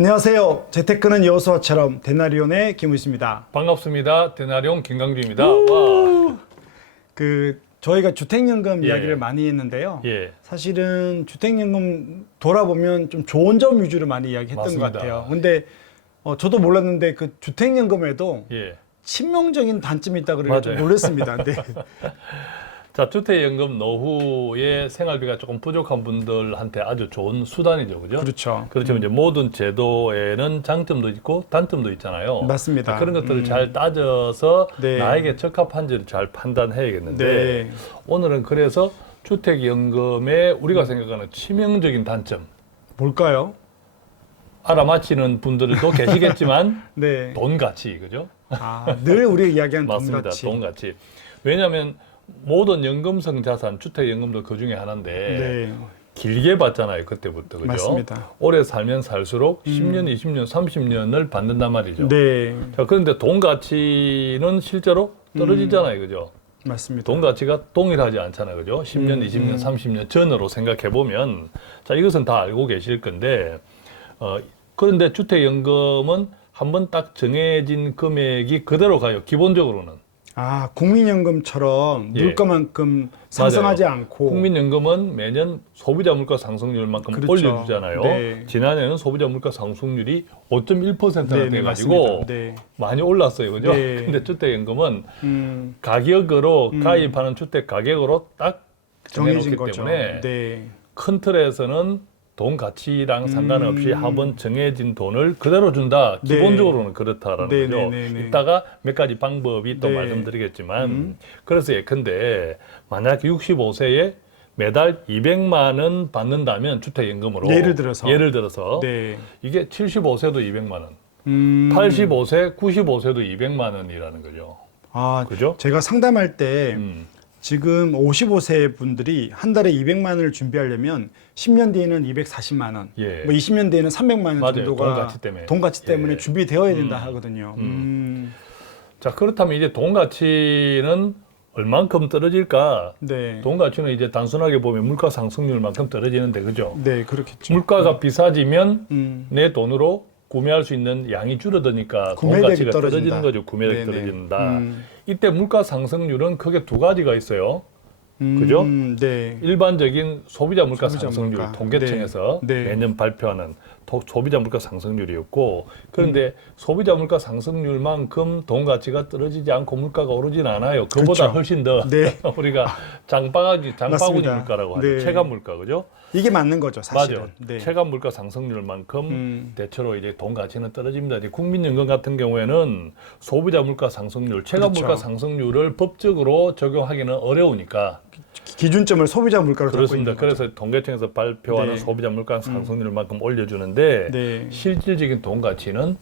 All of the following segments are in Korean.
안녕하세요. 재테크는 여호수아처럼 데나리온의 김우수입니다. 반갑습니다. 데나리온 김강주입니다. 와. 그 저희가 주택연금 예. 이야기를 많이 했는데요. 예. 사실은 주택연금 돌아보면 좀 좋은 점 위주로 많이 이야기했던 맞습니다. 것 같아요. 근데 어, 저도 몰랐는데 그 주택연금에도 예. 치명적인 단점이 있다 그래서 좀. 놀랐습니다. 네. 자, 주택연금 노후에 생활비가 조금 부족한 분들한테 아주 좋은 수단이죠. 그죠? 그렇죠. 그렇죠. 이제 모든 제도에는 장점도 있고 단점도 있잖아요. 맞습니다. 자, 그런 것들을 음. 잘 따져서 네. 나에게 적합한지를 잘 판단해야겠는데 네. 오늘은 그래서 주택연금의 우리가 생각하는 치명적인 단점 뭘까요? 알아맞히는 분들도 계시겠지만 네. 돈 가치 그죠? 아, 늘 우리 이야기하는 맞습니다. 돈같이. 돈 가치. 왜냐하면 모든 연금성 자산, 주택 연금도 그 중에 하나인데 네. 길게 받잖아요. 그때부터 그죠? 맞습니다. 오래 살면 살수록 10년, 20년, 30년을 받는단 말이죠. 네. 자, 그런데 돈 가치는 실제로 떨어지잖아요. 그죠? 맞습니다. 돈 가치가 동일하지 않잖아요. 그죠? 10년, 음, 20년, 음. 30년 전으로 생각해 보면 자, 이것은 다 알고 계실 건데 어, 그런데 주택 연금은 한 번 딱 정해진 금액이 그대로 가요. 기본적으로는. 아, 국민연금처럼 예. 물가만큼 상승하지 않고 국민연금은 매년 소비자 물가 상승률만큼 그렇죠. 올려주잖아요. 네. 지난해는 소비자 물가 상승률이 5.1%나 네, 네, 돼가지고. 네. 많이 올랐어요, 그죠? 네. 근데 주택연금은 음, 가격으로 음. 가입하는 주택 가격으로 딱 정해진 정해놓기 거죠. 때문에 네. 큰 틀에서는 돈 가치랑 상관없이 음. 한번 정해진 돈을 그대로 준다. 네. 기본적으로는 그렇다라는 네, 거죠. 네, 네, 네. 이따가 몇 가지 방법이 또 네. 말씀드리겠지만 음. 그래서 예컨대 만약 65세에 매달 200만 원 받는다면 주택연금으로 예를 들어서. 예를 들어서 네. 이게 75세도 200만 원, 음, 85세, 95세도 200만 원이라는 거죠. 아, 그죠? 제가 상담할 때 음. 지금 55세 분들이 한 달에 200만 원을 준비하려면 10년 뒤에는 240만 원, 예. 뭐 20년 뒤에는 300만 원 맞아요. 정도가 돈 가치 때문에. 돈 가치 때문에 예. 준비되어야 된다 음. 하거든요. 음. 음. 자 그렇다면 이제 돈 가치는 얼만큼 떨어질까? 네. 돈 가치는 이제 단순하게 보면 물가 상승률만큼 떨어지는데 그죠? 네, 그렇겠죠. 물가가 비싸지면 음. 내 돈으로 구매할 수 있는 양이 줄어드니까 돈 가치가 떨어진다. 떨어지는 거죠. 구매력이 네네. 떨어진다. 음. 이때 물가 상승률은 크게 두 가지가 있어요. 음, 그죠? 네. 일반적인 소비자 물가 소비자 상승률 물가. 통계청에서 네. 네. 매년 발표하는 도- 소비자 물가 상승률이었고 그런데 소비자 물가 상승률만큼 돈 가치가 떨어지지 않고 물가가 오르진 않아요. 그보다 그렇죠. 훨씬 더 네. 우리가 장바가지 장바구니 맞습니다. 물가라고 하죠. 네. 체감 물가 그죠? 이게 맞는 거죠, 사실은. 맞아요. 네. 체감 물가 상승률만큼 음. 대체로 이제 돈 가치는 떨어집니다. 이제 국민연금 같은 경우에는 소비자 물가 상승률, 체감 그렇죠. 물가 상승률을 법적으로 적용하기는 어려우니까 기준점을 소비자 물가로 그렇습니다. 그래서 통계청에서 발표하는 네. 소비자 물가 상승률만큼 올려주는데 네. 실질적인 돈 가치는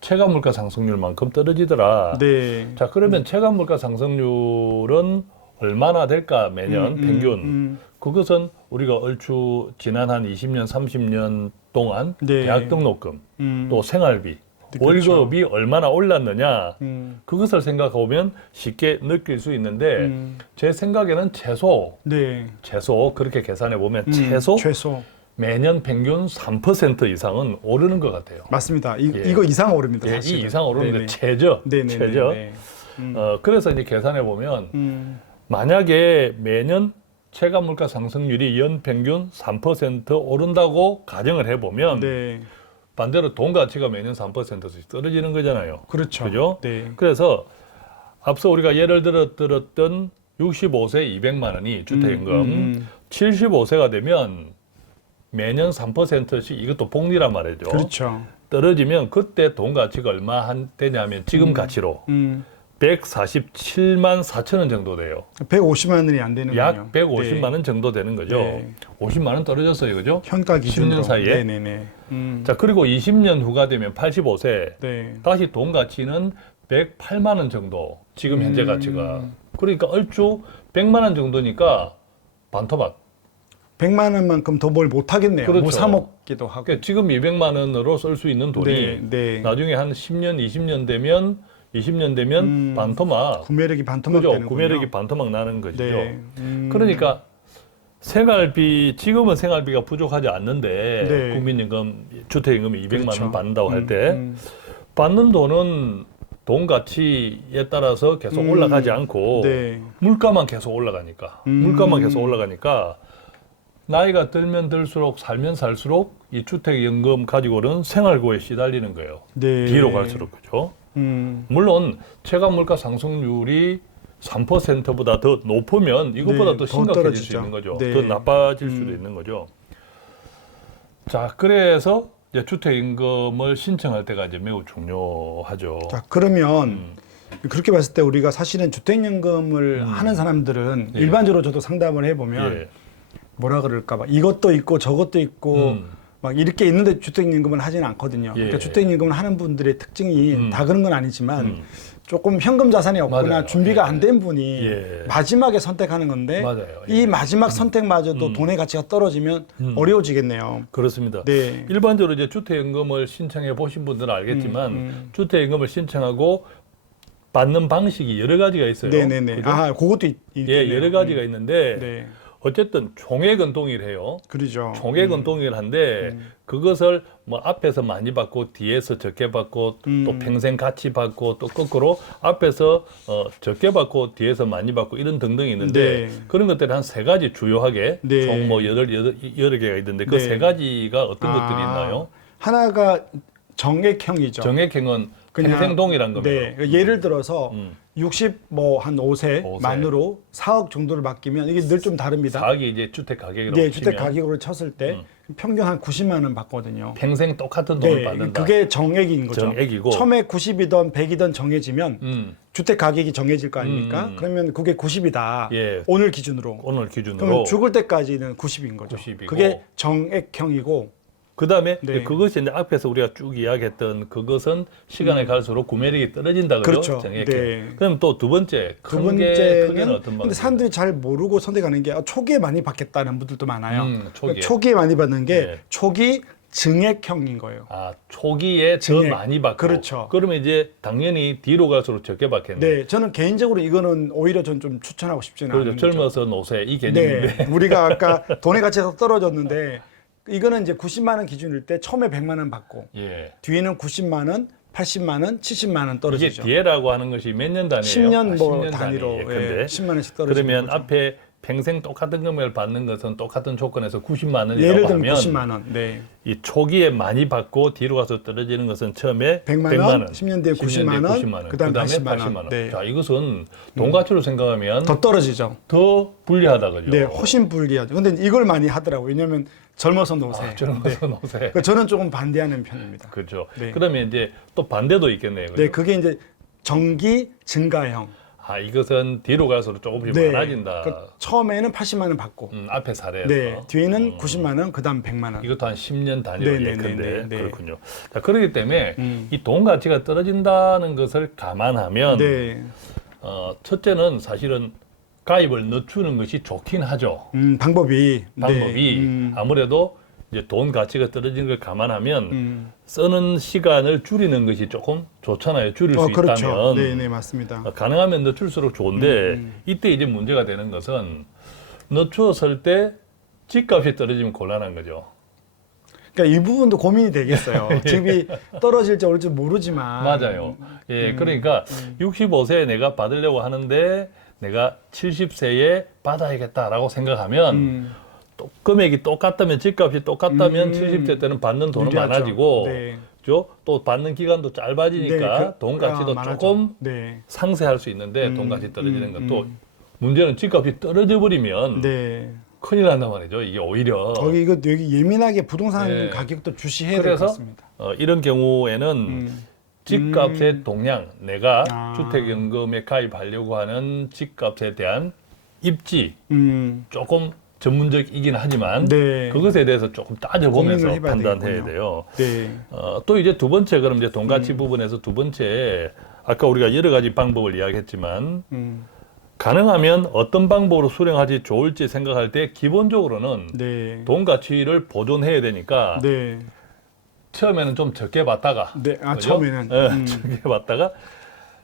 체감 물가 상승률만큼 떨어지더라. 네. 자 그러면 체감 물가 상승률은 얼마나 될까 매년 음, 음, 평균? 음. 그것은 우리가 얼추 지난 한 20년, 30년 동안 네. 대학 등록금 음. 또 생활비 그렇죠. 월급이 얼마나 올랐느냐 음. 그것을 생각해보면 쉽게 느낄 수 있는데 음. 제 생각에는 최소 네. 최소 그렇게 계산해 보면 음, 최소 최소. 매년 평균 3% 이상은 오르는 것 같아요. 맞습니다. 이, 예. 이거 이상 오릅니다. 예, 사실은. 이 이상 오르는 네네. 게 최저, 네네네. 최저. 네. 음. 어, 그래서 이제 계산해 보면 음. 만약에 매년 체감 물가 상승률이 연 평균 3% 오른다고 가정을 해 보면 네. 반대로 돈 가치가 매년 3%씩 떨어지는 거잖아요. 그렇죠. 그죠? 네. 그래서 앞서 우리가 예를 들어 들었던 65세 200만 원이 주택연금, 음, 음, 75세가 되면 매년 3%씩 이것도 복리란 말이죠. 그렇죠. 떨어지면 그때 돈 가치가 얼마 한 되냐면 지금 음. 가치로 음. 147만 4천 원 정도 돼요. 150만 원이 안 되는군요. 약 150만 원 정도 되는 거죠. 네. 50만 원 떨어졌어요, 그죠? 현가 기준으로 10년 사이에? 네네네. 음. 자 그리고 20년 후가 되면 85세 네. 다시 돈 가치는 108만 원 정도 지금 현재 음. 가치가 그러니까 얼추 100만 원 정도니까 반토막. 100만 원만큼 더 뭘 못 하겠네요. 그렇죠. 뭐사 먹기도 하고. 그러니까 지금 200만 원으로 쓸 수 있는 돈이 네, 네. 나중에 한 10년, 20년 되면 20년 되면 음. 반토막. 구매력이 반토막 그죠? 되는군요. 구매력이 반토막 나는 것이죠. 네. 음. 그러니까 생활비 지금은 생활비가 부족하지 않는데 네. 국민연금 주택임금이 200만 그렇죠. 원 받는다고 할 음, 때 음. 받는 돈은 돈 가치에 따라서 계속 음. 올라가지 않고 네. 물가만 계속 올라가니까 음. 물가만 계속 올라가니까 나이가 들면 들수록 살면 살수록 이 주택연금 가지고는 생활고에 시달리는 거예요. 네. 뒤로 갈수록 그죠. 음. 물론 체감 물가 상승률이 3%보다 더 높으면 이것보다 네, 더더 심각해질 수 떨어지죠. 있는 거죠. 네. 더 나빠질 수도 음. 있는 거죠. 자, 그래서 이제 주택임금을 신청할 때가 이제 매우 중요하죠. 자 그러면 음. 그렇게 봤을 때 우리가 사실은 주택연금을 음. 하는 사람들은 예. 일반적으로 저도 상담을 해보면 예. 뭐라 그럴까 봐 이것도 있고 저것도 있고 음. 막 이렇게 있는데 주택연금을 하지는 않거든요. 예. 그러니까 주택연금을 하는 분들의 특징이 음. 다 그런 건 아니지만 음. 조금 현금 자산이 없거나 맞아요. 준비가 예. 안된 분이 예. 마지막에 선택하는 건데 맞아요. 이 예. 마지막 선택마저도 음. 돈의 가치가 떨어지면 음. 어려워지겠네요. 그렇습니다. 네. 일반적으로 이제 주택연금을 신청해 보신 분들은 알겠지만 음, 음. 주택연금을 신청하고 받는 방식이 여러 가지가 있어요. 네네네. 그죠? 아, 그것도 있, 예, 있겠네요. 여러 가지가 음. 있는데 네. 어쨌든 총액은 동일해요. 그러죠. 총액은 음. 동일한데 음. 그것을 뭐 앞에서 많이 받고 뒤에서 적게 받고 음. 또 평생 같이 받고 또 거꾸로 앞에서 어 적게 받고 뒤에서 많이 받고 이런 등등이 있는데 네. 그런 것들이 한세 가지 주요하게 네. 총뭐 여덟 여덟 여러 개가 있는데 그 네. 세 가지가 어떤 아, 것들이 있나요? 하나가 정액형이죠. 정액행은 그냥- 평생 동일한 겁니다. 네. 그러니까 예를 들어서 음. 60 뭐 한 5세, 5세. 만으로 4억 정도를 맡기면 이게 늘 좀 다릅니다. 사억이 이제 주택 가격이라고 네, 치면 주택 가격으로 쳤을 때 음. 평균 한 90만 원 받거든요. 평생 똑같은 돈을 네, 받는다. 그게 정액인 거죠. 정액이고. 처음에 90이던 100이던 정해지면 음, 주택 가격이 정해질 거 아닙니까? 음. 그러면 그게 90이다. 예. 오늘 기준으로. 오늘 기준으로 그러면 죽을 때까지는 90인 거죠. 90이고. 그게 정액형이고 그다음에 네. 그것이 이제 앞에서 우리가 쭉 이야기했던 그것은 시간이 갈수록 구매력이 떨어진다 그죠? 음. 그렇죠. 네. 그럼 또 두 번째 두 큰 게, 크게는 번째는 어떤? 근데 사람들이 잘 모르고 선택하는 게 아, 초기에 많이 받겠다는 분들도 많아요. 음, 초기에. 그러니까 초기에 많이 받는 게 네. 초기 증액형인 거예요. 아 초기에 더 증액. 많이 받고 그렇죠. 그러면 이제 당연히 뒤로 갈수록 적게 받겠네. 네, 저는 개인적으로 이거는 오히려 전 좀 추천하고 싶지는 그렇죠. 않은. 젊어서 노세 이 개념인데. 네, 우리가 아까 돈의 가치가 떨어졌는데 이거는 이제 90만 원 기준일 때 처음에 100만 원 받고 예. 뒤에는 90만 원, 80만 원, 70만 원 이게 떨어지죠. 뒤에라고 하는 것이 몇 년 단위예요? 10년 아, 뭐 10년 단위로 단위. 예, 근데 10만 원씩 떨어지는 그러면 거죠. 앞에 평생 똑같은 금액을 받는 것은 똑같은 조건에서 90만 원이라고 예를 들면 하면 90만 원. 네. 이 초기에 많이 받고 뒤로 가서 떨어지는 것은 처음에 100만 100만 원, 원, 10년 뒤에 90만 원, 그다음에 80만 원. 네. 자, 이것은 돈 가치로 생각하면 더, 더 떨어지죠. 불리하다 그죠? 네, 훨씬 불리하죠. 근데 이걸 많이 하더라고 요. 왜냐하면 젊어서 노세. 아, 저런 것은 노세. 그러니까 저는 조금 반대하는 편입니다. 그렇죠. 네. 그러면 이제 또 반대도 있겠네요. 그죠? 네, 그게 이제 정기 증가형. 아, 이것은 뒤로 갈수록 조금씩 네, 많아진다. 그 처음에는 80만 원 받고, 음, 앞에 사례에서. 네, 뒤에는 음. 90만 원, 그다음 100만 원. 이것도 한 10년 단위로 네, 네, 예컨대 네, 네, 네. 그렇군요. 자, 그렇기 때문에 음. 이돈 가치가 떨어진다는 것을 감안하면 네, 어, 첫째는 사실은 가입을 늦추는 것이 좋긴 하죠. 음, 방법이 방법이 네, 음, 아무래도 이제 돈 가치가 떨어지는 걸 감안하면 음. 쓰는 시간을 줄이는 것이 조금 좋잖아요. 줄일 어, 수 그렇죠. 있다면 네, 네, 맞습니다. 어, 가능하면 늦출수록 좋은데 음, 음. 이때 이제 문제가 되는 것은 늦추었을 때 집값이 떨어지면 곤란한 거죠. 그러니까 이 부분도 고민이 되겠어요. 집이 떨어질지 올지 모르지만. 맞아요. 예, 음, 그러니까 65세에 내가 받으려고 하는데 내가 70세에 받아야겠다라고 생각하면 음, 또 금액이 똑같다면 집값이 똑같다면 음. 70세 때는 받는 돈은 유리하죠. 많아지고 네. 그죠? 또 받는 기간도 짧아지니까 네, 그- 돈 가치도 아. 조금 네. 상쇄할 수 있는데 음, 돈 가치 떨어지는 음, 것도 음. 문제는 집값이 떨어져 버리면 네. 큰일 난단 말이죠. 이게 오히려 거기 이거 여기 예민하게 부동산 네. 가격도 주시해야 될 것 같습니다. 어, 이런 경우에는 음. 집값의 음. 동향, 내가 아. 주택연금에 가입하려고 하는 집값에 대한 입지 음. 조금 전문적이긴 하지만 네. 그것에 대해서 조금 따져보면서 판단해야 되겠군요. 돼요. 네. 어, 또 이제 두 번째 그럼 이제 돈 음. 가치 부분에서 두 번째 아까 우리가 여러 가지 방법을 이야기했지만 음. 가능하면 어떤 방법으로 수령하지 좋을지 생각할 때 기본적으로는 네. 돈 가치를 보존해야 되니까 네. 처음에는 좀 적게 받다가 네. 아, 그죠? 처음에는. 예, 음. 적게 받다가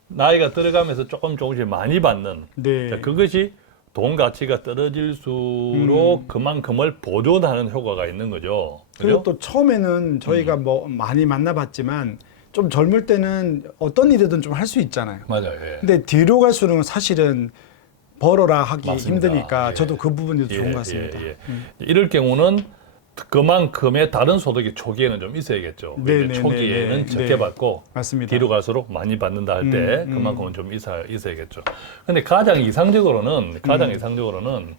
나이가 들어가면서 조금 조금씩 많이 받는 네. 자, 그것이 돈 가치가 떨어질수록 음. 그만큼을 보존하는 효과가 있는 거죠. 그리고 그죠? 또 처음에는 저희가 음. 뭐 많이 만나봤지만 좀 젊을 때는 어떤 일이든 좀 할 수 있잖아요. 맞아요. 예. 근데 뒤로 갈수록은 사실은 벌어라 하기 맞습니다. 힘드니까 예. 저도 그 부분이 예, 좋은 것 같습니다. 예, 예. 이럴 경우는 그만큼의 다른 소득이 초기에는 좀 있어야겠죠. 네, 이제 네, 초기에는 네, 네. 적게 네. 받고 맞습니다. 뒤로 갈수록 많이 받는다 할 때 음, 음. 그만큼은 좀 있어, 있어야겠죠. 근데 가장 이상적으로는 음. 가장 이상적으로는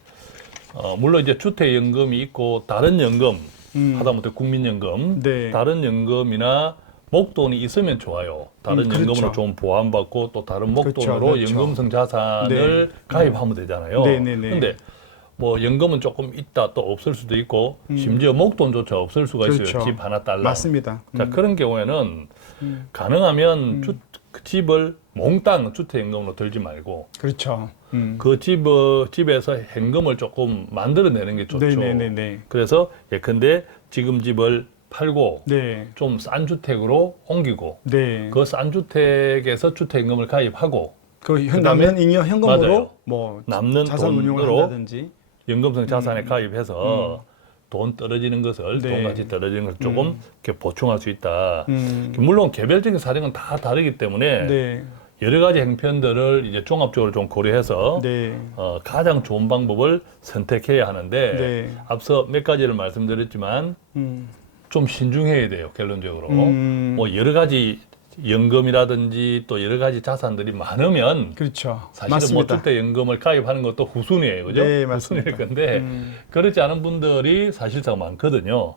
어, 물론 이제 주택연금이 있고 다른 연금 음. 하다못해 국민연금 네. 다른 연금이나 목돈이 있으면 좋아요. 다른 음, 그렇죠. 연금으로 좀 보완받고 또 다른 목돈으로 그렇죠, 그렇죠. 연금성 자산을 네. 가입하면 되잖아요. 네, 네, 네. 근데 뭐 연금은 조금 있다 또 없을 수도 있고 심지어 목돈조차 없을 수가 있어요. 음. 그렇죠. 집 하나 달라. 맞습니다. 자 음. 그런 경우에는 음. 가능하면 주, 그 집을 몽땅 주택연금으로 들지 말고 그렇죠. 음. 그 집, 어, 집에서 현금을 조금 만들어내는 게 좋죠. 네네네네. 그래서 예컨대 지금 집을 팔고 네. 좀 싼 주택으로 옮기고 네. 그 싼 주택에서 주택연금을 가입하고 그 남는 잉여 현금으로 맞아요. 뭐 남는 자산 운용을 한다든지. 연금성 자산에 가입해서 돈 떨어지는 것을 음. 네. 돈 가치 떨어지는 것을 조금 음. 이렇게 보충할 수 있다. 음. 물론 개별적인 사정은 다 다르기 때문에 네. 여러 가지 행편들을 이제 종합적으로 좀 고려해서 네. 어, 가장 좋은 방법을 선택해야 하는데 네. 앞서 몇 가지를 말씀드렸지만 음. 좀 신중해야 돼요 결론적으로 음. 뭐 여러 가지 연금이라든지 또 여러 가지 자산들이 많으면 그렇죠. 사실은 맞습니다. 뭐 주택 연금을 가입하는 것도 후순위예요 그죠 네, 후순위일 맞습니다. 건데 음. 그렇지 않은 분들이 사실상 많거든요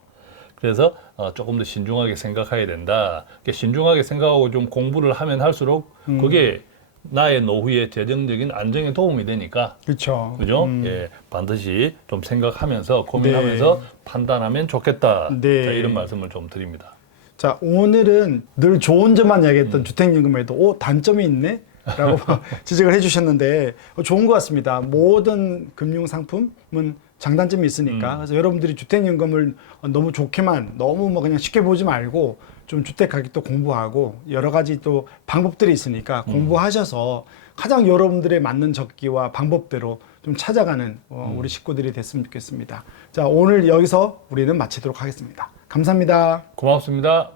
그래서 어, 조금 더 신중하게 생각해야 된다 이렇게 신중하게 생각하고 좀 공부를 하면 할수록 음. 그게 나의 노후의 재정적인 안정에 도움이 되니까 그렇죠. 그죠? 음. 예, 반드시 좀 생각하면서 고민하면서 판단하면 좋겠다. 네. 자, 이런 말씀을 좀 드립니다. 자 오늘은 늘 좋은 점만 이야기했던 음. 주택연금에도 오 단점이 있네 라고 지적을 해주셨는데 어, 좋은 것 같습니다 모든 금융 상품은 장단점이 있으니까 음. 그래서 여러분들이 주택연금을 너무 좋게만 너무 뭐 그냥 쉽게 보지 말고 좀 주택 가격도 공부하고 여러 가지 또 방법들이 있으니까 음. 공부하셔서 가장 여러분들의 맞는 적기와 방법대로 좀 찾아가는 어, 음. 우리 식구들이 됐으면 좋겠습니다 자 오늘 여기서 우리는 마치도록 하겠습니다 감사합니다. 고맙습니다.